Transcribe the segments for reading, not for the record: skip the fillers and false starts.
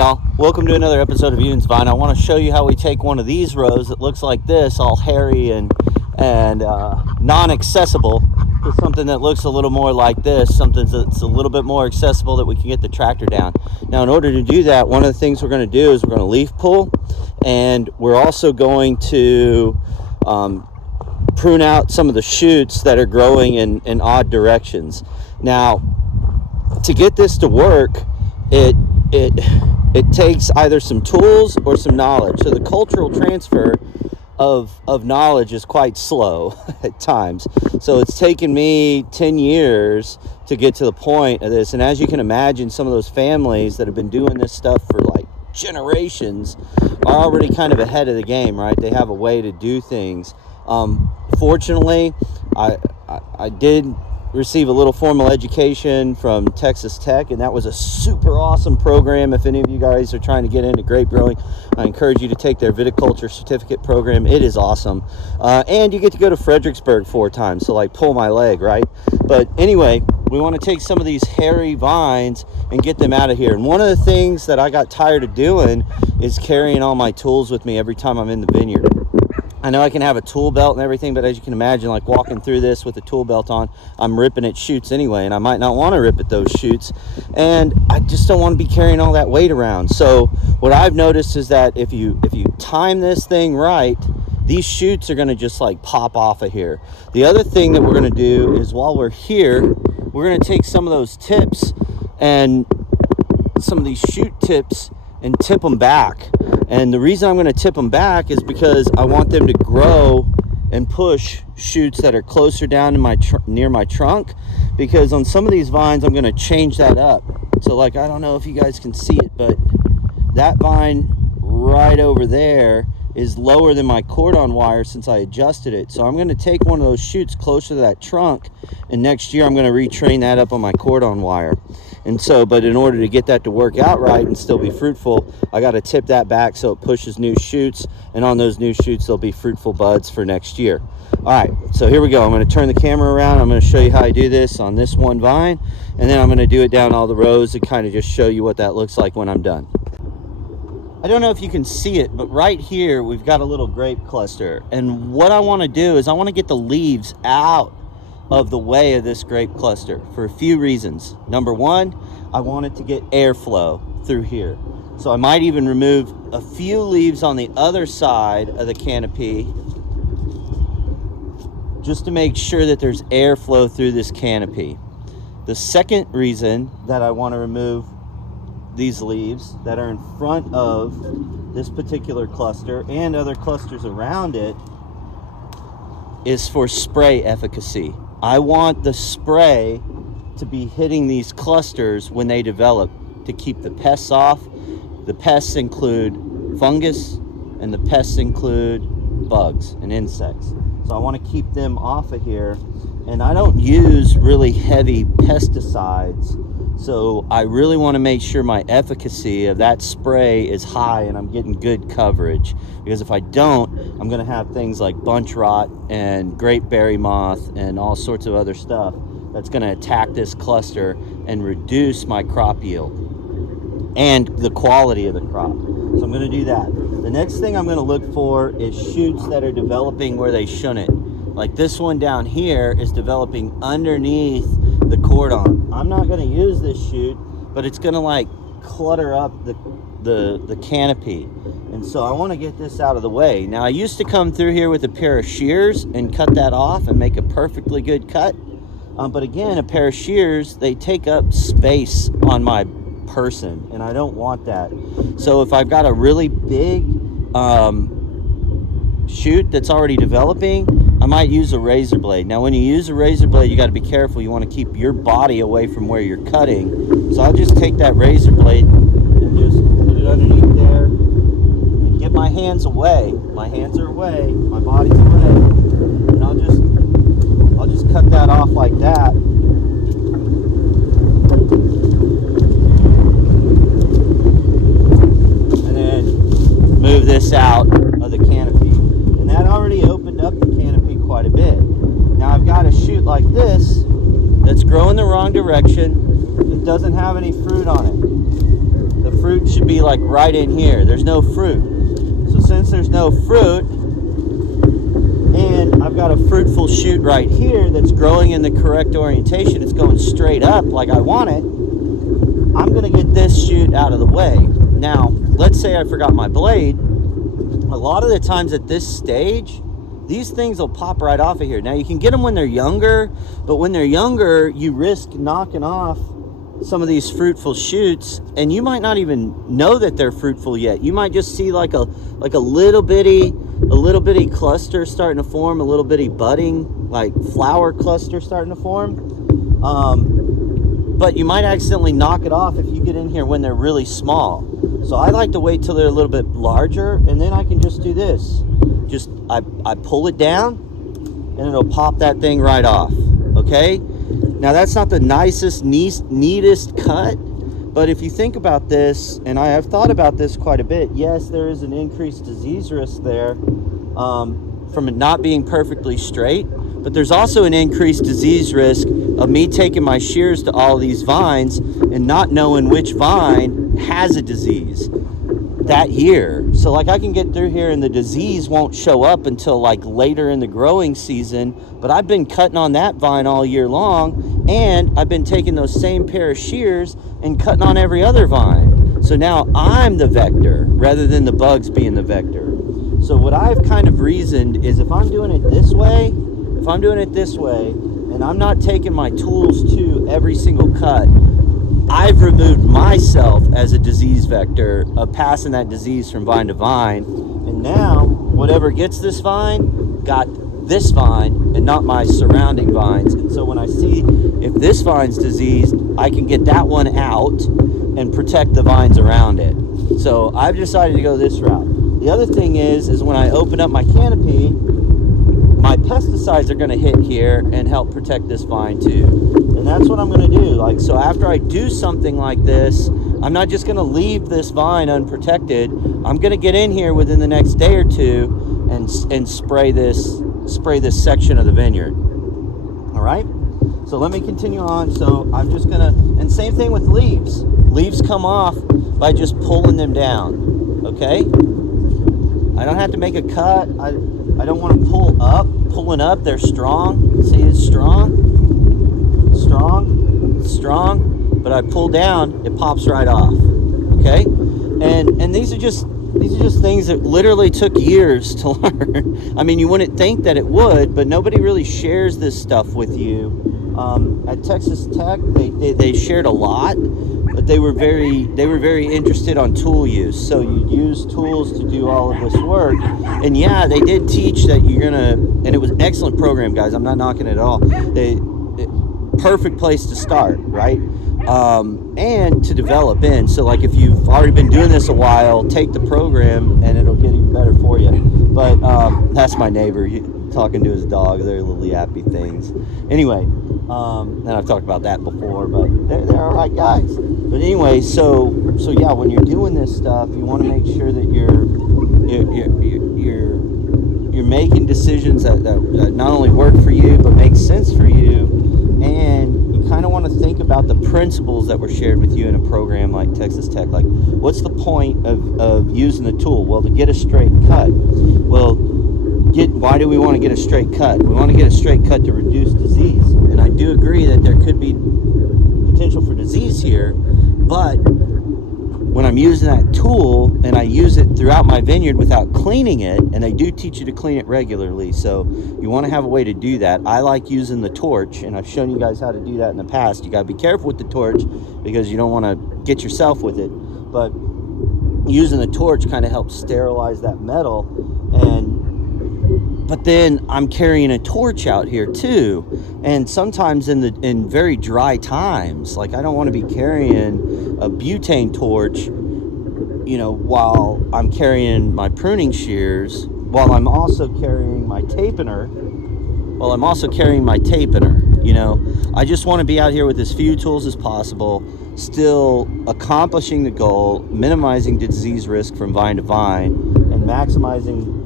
y'all, welcome to another episode of Eden's Vine. I want to show you how we take one of these rows that looks like this, all hairy and non-accessible, to something that looks a little more like this, something that's a little bit more accessible that we can get the tractor down. Now, in order to do that, one of the things we're going to do is we're going to leaf pull, and we're also going to prune out some of the shoots that are growing in odd directions. Now, to get this to work, it takes either some tools or some knowledge. So the cultural transfer of knowledge is quite slow at times. So it's taken me 10 years to get to the point of this. And as you can imagine, some of those families that have been doing this stuff for like generations are already kind of ahead of the game, right? They have a way to do things. Fortunately, I did receive a little formal education from Texas Tech, and that was a super awesome program. If any of you guys are trying to get into grape growing, I encourage you to take their viticulture certificate program. It is awesome. And you get to go to Fredericksburg 4 times, so like pull my leg, right? But anyway, we want to take some of these hairy vines and get them out of here. And one of the things that I got tired of doing is carrying all my tools with me every time I'm in the vineyard. I know I can have a tool belt and everything, but as you can imagine, like walking through this with a tool belt on, I'm ripping at shoots anyway, and I might not want to rip at those shoots, and I just don't want to be carrying all that weight around. So what I've noticed is that if you time this thing right, these shoots are going to just like pop off of here. The other thing that we're going to do is, while we're here, we're going to take some of those tips and some of these shoot tips and tip them back. And the reason I'm going to tip them back is because I want them to grow and push shoots that are closer down to near my trunk, because on some of these vines I'm going to change that up. So like, I don't know if you guys can see it, but that vine right over there is lower than my cordon wire since I adjusted it. So I'm going to take one of those shoots closer to that trunk, and next year I'm going to retrain that up on my cordon wire. And so, but in order to get that to work out right and still be fruitful, I got to tip that back so it pushes new shoots, and on those new shoots there'll be fruitful buds for next year. All right, so here we go. I'm going to turn the camera around. I'm going to show you how I do this on this one vine, and then I'm going to do it down all the rows and kind of just show you what that looks like when I'm done. I don't know if you can see it, but right here we've got a little grape cluster, and what I want to do is I want to get the leaves out of the way of this grape cluster for a few reasons. Number one, I want it to get airflow through here. So I might even remove a few leaves on the other side of the canopy just to make sure that there's airflow through this canopy. The second reason that I want to remove these leaves that are in front of this particular cluster and other clusters around it is for spray efficacy. I want the spray to be hitting these clusters when they develop to keep the pests off. The pests include fungus, and the pests include bugs and insects. So I want to keep them off of here. And I don't use really heavy pesticides, so I really want to make sure my efficacy of that spray is high and I'm getting good coverage. Because if I don't, I'm going to have things like bunch rot and grape berry moth and all sorts of other stuff that's going to attack this cluster and reduce my crop yield and the quality of the crop. So I'm going to do that. The next thing I'm going to look for is shoots that are developing where they shouldn't. Like this one down here is developing underneath the cordon. I'm not going to use this shoot, but it's going to like clutter up the canopy. And so I want to get this out of the way. Now, I used to come through here with a pair of shears and cut that off and make a perfectly good cut. But again, a pair of shears, they take up space on my person, and I don't want that. So if I've got a really big shoot that's already developing, I might use a razor blade. Now, when you use a razor blade, you got to be careful. You want to keep your body away from where you're cutting. So I'll just take that razor blade and just put it underneath there and get my hands away. My hands are away. My body's away. And I'll just cut that off like that. And then move this out of the canopy. And that already opened up the canopy quite a bit. Now I've got a shoot like this that's growing the wrong direction. It doesn't have any fruit on it. The fruit should be like right in here. There's no fruit. So since there's no fruit, and I've got a fruitful shoot right here that's growing in the correct orientation, it's going straight up like I want it, I'm going to get this shoot out of the way. Now, let's say I forgot my blade. A lot of the times at this stage, these things will pop right off of here. Now, you can get them when they're younger, but when they're younger, you risk knocking off some of these fruitful shoots, and you might not even know that they're fruitful yet. You might just see like a little bitty cluster starting to form, a little bitty budding, like flower cluster starting to form. But you might accidentally knock it off if you get in here when they're really small. So I like to wait till they're a little bit larger, and then I can just do this. I pull it down, and it'll pop that thing right off. Okay? Now that's not the nicest, neatest cut, but if you think about this, and I have thought about this quite a bit, yes, there is an increased disease risk there from it not being perfectly straight, but there's also an increased disease risk of me taking my shears to all these vines and not knowing which vine has a disease that year. So like I can get through here and the disease won't show up until like later in the growing season, but I've been cutting on that vine all year long, and I've been taking those same pair of shears and cutting on every other vine. So now I'm the vector rather than the bugs being the vector. So what I've kind of reasoned is if I'm doing it this way, and I'm not taking my tools to every single cut, I've removed myself as a disease vector of passing that disease from vine to vine. And now, whatever gets this vine, got this vine and not my surrounding vines. And so when I see if this vine's diseased, I can get that one out and protect the vines around it. So I've decided to go this route. The other thing is when I open up my canopy, my pesticides are going to hit here and help protect this vine too. And that's what I'm going to do. Like, so after I do something like this, I'm not just going to leave this vine unprotected. I'm going to get in here within the next day or two and spray this section of the vineyard. All right. So let me continue on. So I'm just going to, and same thing with leaves. Leaves come off by just pulling them down. Okay. I don't have to make a cut. I don't want to pull up. Pulling up, they're strong. See, it's strong, but I pull down, it pops right off. Okay, and these are just things that literally took years to learn. I mean, you wouldn't think that it would, but nobody really shares this stuff with you. At Texas Tech, they shared a lot, but they were very interested on tool use. So you use tools to do all of this work. And yeah, they did teach that you're gonna, and it was an excellent program, guys. I'm not knocking it at all. Perfect place to start, right? And to develop in. So like if you've already been doing this a while, take the program and it'll get even better for you. But that's my neighbor talking to his dog. They're little yappy things. Anyway, and I've talked about that before, but they're all right guys. But anyway, so yeah, when you're doing this stuff, you want to make sure that you're making decisions that not only work for you but make sense for you, and you kind of want to think about the principles that were shared with you in a program like Texas Tech. Like, what's the point of using the tool? Well, to get a straight cut. Well, why do we want to get a straight cut? We want to get a straight cut to reduce disease. And I do agree that there could be potential for disease here, but when I'm using that tool and I use it throughout my vineyard without cleaning it, and they do teach you to clean it regularly, so you want to have a way to do that. I like using the torch, and I've shown you guys how to do that in the past. You got to be careful with the torch because you don't want to get yourself with it, but using the torch kind of helps sterilize that metal. But then I'm carrying a torch out here too, and sometimes in very dry times, like I don't want to be carrying a butane torch, while I'm carrying my pruning shears, while I'm also carrying my tapener. I just want to be out here with as few tools as possible, still accomplishing the goal, minimizing disease risk from vine to vine, and maximizing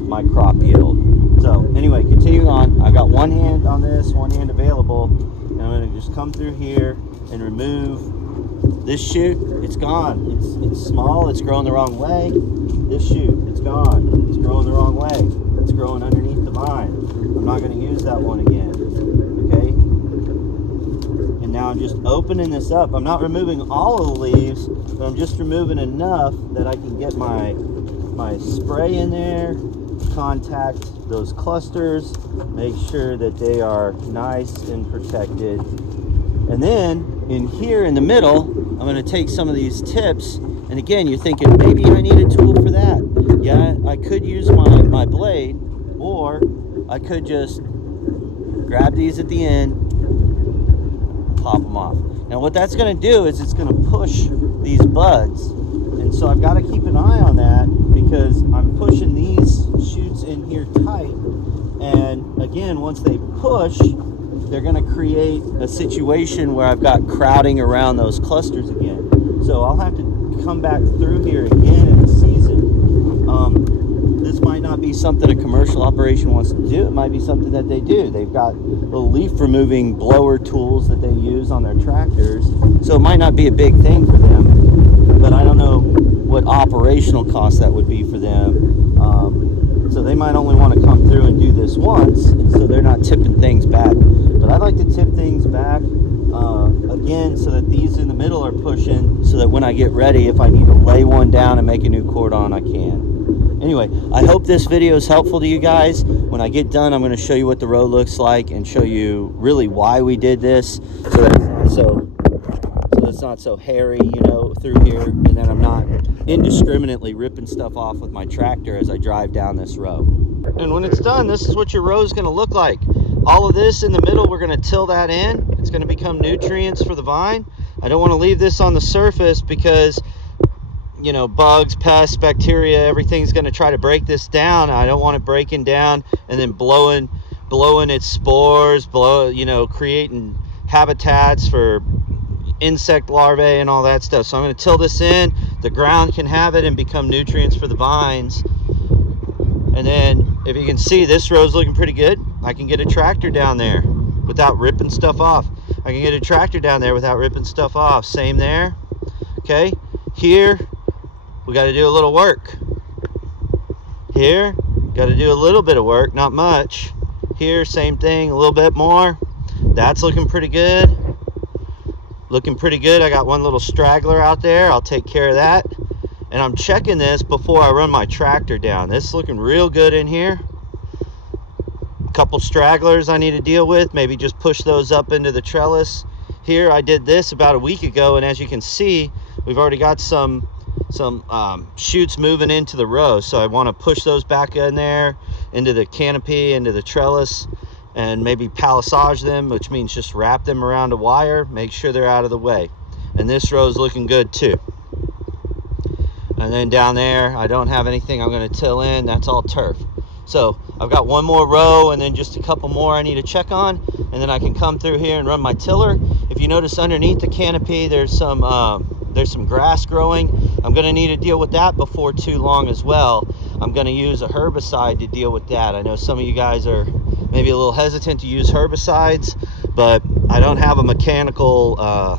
my crop yield. So anyway, continuing on, I've got one hand available, and I'm going to just come through here and remove This shoot, it's gone. It's small, it's growing the wrong way. This shoot, it's gone. It's growing the wrong way. It's growing underneath the vine. I'm not going to use that one again. Okay? And now I'm just opening this up. I'm not removing all of the leaves, but I'm just removing enough that I can get my spray in there, contact those clusters, make sure that they are nice and protected. And then in here in the middle, I'm going to take some of these tips. And again, you're thinking, maybe I need a tool for that. Yeah, I could use my blade, or I could just grab these at the end, pop them off. Now what that's going to do is it's going to push these buds. And so I've got to keep an eye on that, because I'm pushing these shoots in here tight. And again, once they push, they're going to create a situation where I've got crowding around those clusters again. So I'll have to come back through here again in the season. This might not be something a commercial operation wants to do. It might be something that they do. They've got little leaf removing blower tools that they use on their tractors. So it might not be a big thing for them, but I don't know what operational cost that would be for them. So they might only want to come through and do this once, and so they're not tipping things back. But I like to tip things back again, so that these in the middle are pushing, so that when I get ready, if I need to lay one down and make a new cordon, I can. Anyway, I hope this video is helpful to you guys. When I get done, I'm going to show you what the row looks like and show you really why we did this, so that it's not so hairy, you know, through here, and then I'm not indiscriminately ripping stuff off with my tractor as I drive down this row. And when it's done, this is what your row is going to look like. All of this in the middle, we're going to till that in. It's going to become nutrients for the vine. I don't want to leave this on the surface because, you know, bugs, pests, bacteria, everything's going to try to break this down. I don't want it breaking down and then blowing its spores, creating habitats for insect larvae and all that stuff. So I'm going to till this in. The ground can have it and become nutrients for the vines. And then, if you can see, this row's looking pretty good. I can get a tractor down there without ripping stuff off. I can get a tractor down there without ripping stuff off. Same there. Okay, here we got to do a little work. Here, got to do a little bit of work, not much. Here, same thing, a little bit more. That's looking pretty good. Looking pretty good. I got one little straggler out there. I'll take care of that. And I'm checking this before I run my tractor down. This is looking real good in here. A couple stragglers I need to deal with. Maybe just push those up into the trellis. Here, I did this about a week ago, and as you can see, we've already got some shoots moving into the row. So I want to push those back in there, into the canopy, into the trellis, and maybe palissage them, which means just wrap them around a wire, make sure they're out of the way. And this row is looking good too. And then down there, I don't have anything I'm going to till in. That's all turf. So I've got one more row and then just a couple more I need to check on, and then I can come through here and run my tiller. If you notice underneath the canopy, there's some grass growing. I'm going to need to deal with that before too long as well. I'm going to use a herbicide to deal with that. I know some of you guys are maybe a little hesitant to use herbicides, but I don't have a mechanical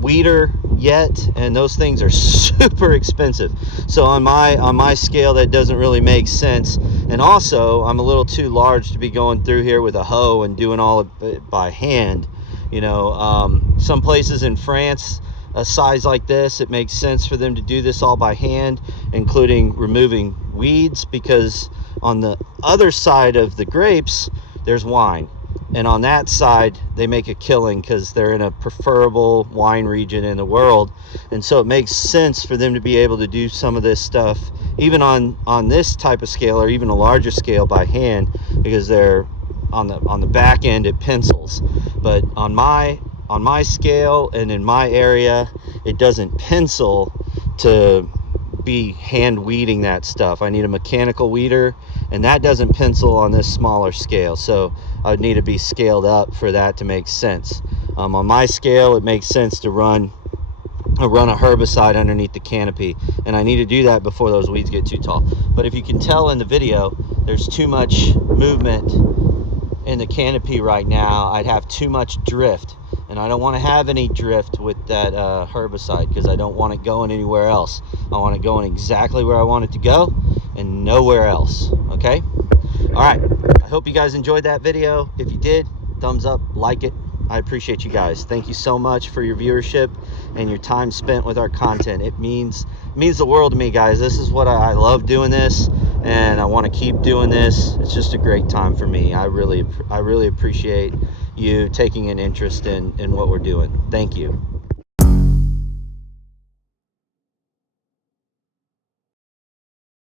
weeder yet, and those things are super expensive. So on my scale, that doesn't really make sense. And also, I'm a little too large to be going through here with a hoe and doing all of it by hand. You know, some places in France, a size like this, it makes sense for them to do this all by hand, including removing weeds, because on the other side of the grapes, there's wine. And on that side, they make a killing because they're in a preferable wine region in the world. And so it makes sense for them to be able to do some of this stuff, even on this type of scale, or even a larger scale by hand, because they're on the back end, it pencils. But on my scale and in my area, it doesn't pencil to be hand weeding that stuff. I need a mechanical weeder, and that doesn't pencil on this smaller scale. So I would need to be scaled up for that to make sense. On my scale, it makes sense to run a herbicide underneath the canopy, and I need to do that before those weeds get too tall. But if you can tell in the video, there's too much movement in the canopy right now. I'd have too much drift. And I don't want to have any drift with that herbicide, because I don't want it going anywhere else. I want it going exactly where I want it to go and nowhere else. Okay? All right. I hope you guys enjoyed that video. If you did, thumbs up, like it. I appreciate you guys. Thank you so much for your viewership and your time spent with our content. It means the world to me, guys. This is what I love doing this, and I want to keep doing this. It's just a great time for me. I really appreciate you taking an interest in what we're doing. Thank you.